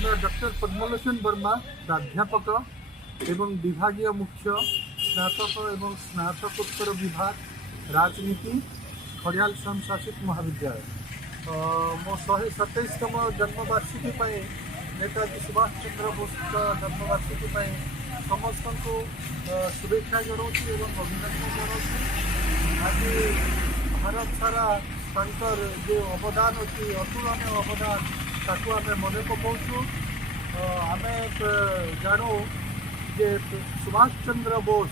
Doctor Padmalochan Verma प्राध्यापक एवं विभागीय मुख्य स्नातक एवं स्नातकोत्तर विभाग राजनीति खड़ियाल स्वयंशासित महाविद्यालय। मो 127तम जन्मवार्षिकी नेताजी सुभाष चंद्र बोस जन्मवार्षिकी समस्त को शुभेच्छा जनाऊँ एवं अभिनंदन जनाऊँ। आज भारत सारा तांकर जो अवदान अच्छी अतुलनीय अवदान ताकू आम मन पकाऊँ। आम जानू जे सुभाष चंद्र बोस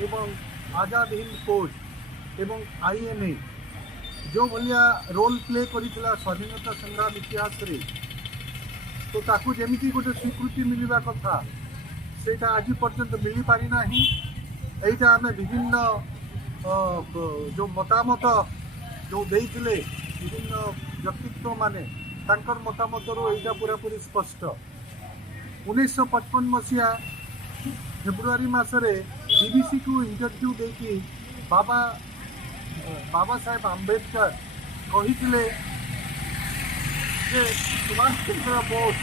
एवं आजाद हिंद फौज एवं आईएनए जो भाया रोल प्ले करितला स्वाधीनता संग्राम इतिहास रे, तो ताकू जेमिति गोटे स्वीकृति मिलवा कथा सेटा आज पर्यंत मिली पारि नाही। एटा आम विभिन्न जो मतामत जो देइथिले विभिन्न व्यक्तित्व माने तांकर मतामत यहाँ पूरापूरी स्पष्ट। 1955 मसीहा फेब्रुआरी मसरे बीबीसी को इंटरव्यू देकी बाबा साहेब आंबेडकर कही सुभाष चंद्र बोस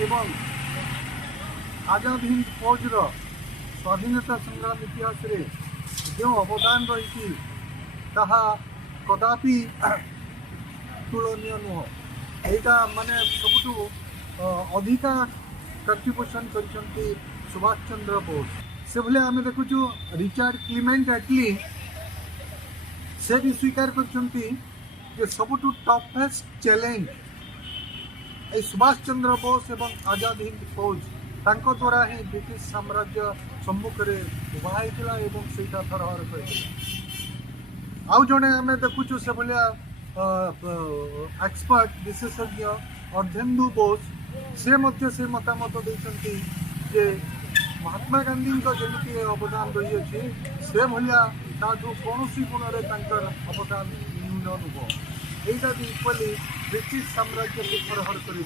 एवं आजाद हिंद फौजर स्वाधीनता संग्राम इतिहास रे जो अवदान रही कदापि तुलनीय नुह। यहाँ माने सबुठू अधिका कंट्रीब्यूशन करछंती सुभाष चंद्र बोस। से भले आम देखुचु रिचार्ड क्लीमेंट एटली से भी स्वीकार करछंती जे सबुठू टफेस्ट चैलेंज ए सुभाष चंद्र बोस एवं आजाद हिंद फौज तांको द्वारा ही ब्रिटिश साम्राज्य सम्मुख में उभा होता एवं सेटा थरहर कर। आउ जड़े आम देखुचु से भाया एक्सपर्ट विशेषज्ञ अर्धेन्दु बोस से मतामत देते जे महात्मा गांधी जमी अवदान रही अच्छी से भाया कौन गुण में अवदान न्यून नुह। यहाँ भी इक्वाली ब्रिटिश साम्राज्य को थरहर कर।